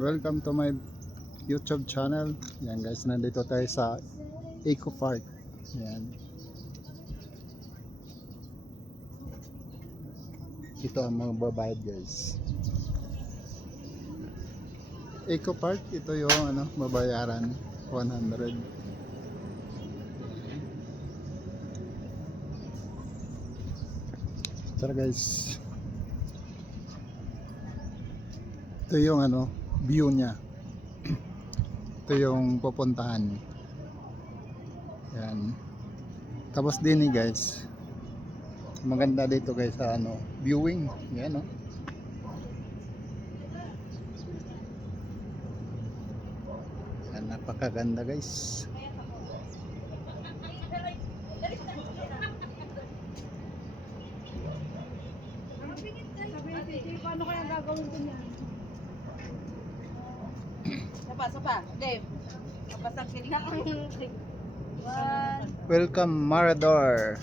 Welcome to my YouTube channel. Yan guys, nandito tayo sa Eco Park. Yan. Ito ang mga babayad guys. Eco Park, ito yung babayaran 100. Tara guys. Ito yung view niya. Ito yung pupuntahan. Yan. Tapos din guys. Maganda dito guys sa viewing. Yan Yan, napakaganda guys. Paano kaya gagawin ko niyan? Sapa, Dave. Kapasang kilingan ko yung Welcome Mirador.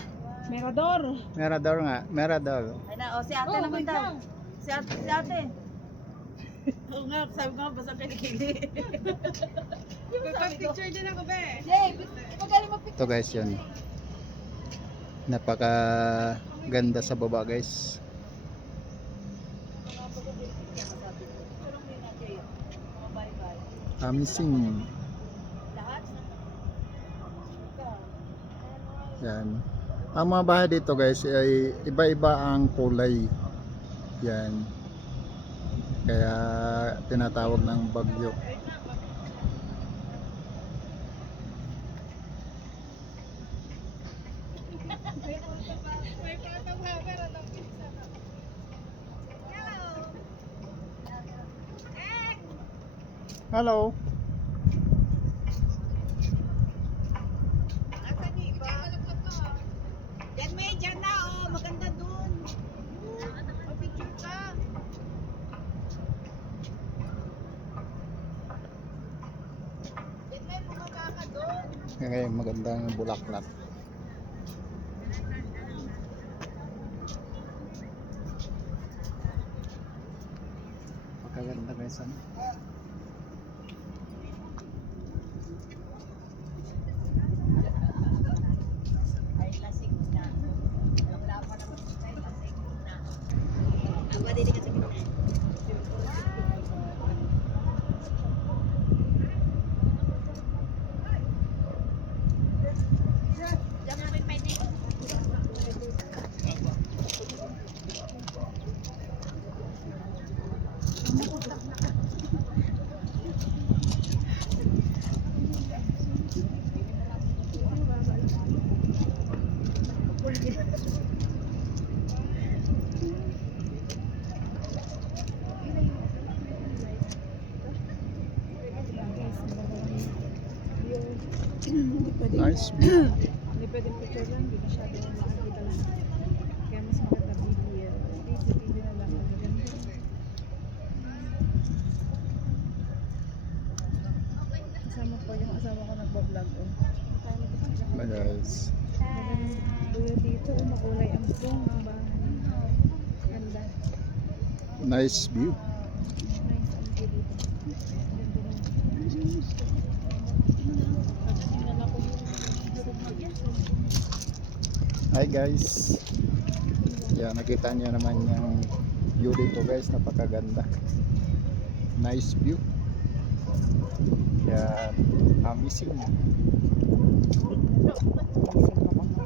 Mirador. Mirador nga, Mirador. Ay na, si ate naman daw. Si ate. Oo nga, sabi ko nga, basang kilikili. Pag-picture din ako, be. Dave, magaling mo picture. Ito guys yan. Napaka ganda sa baba guys. Amazing. Yan. Ang mga bahay dito guys ay iba-iba ang kulay. Yan. Kaya tinatawag ng bagyo. Hello. Yan may dyan na, maganda dun. Picture ka. Yan may bumaba ka dun. Kaya magandang bulaklak. Pagkaganda guys Ay, lasing na. Wala pa naman tayo, lasing na. Ang madali ka sa gitna. Diyan mo rin pwede. Nice. Hindi pwedeng picture lang, hindi masyado makikita lang. Kaya mas maganda video. Video na lang, magaganda. Kasama ko yung asawa ko nagbablog. Bye guys. Buyo dito, makulay ang buong ang bahay. Ganda. Nice view. Nice ang view dito. Hi guys. Yan, nakita niyo naman yung view dito guys, napakaganda. Nice view. Yan, amazing. Isip mo kung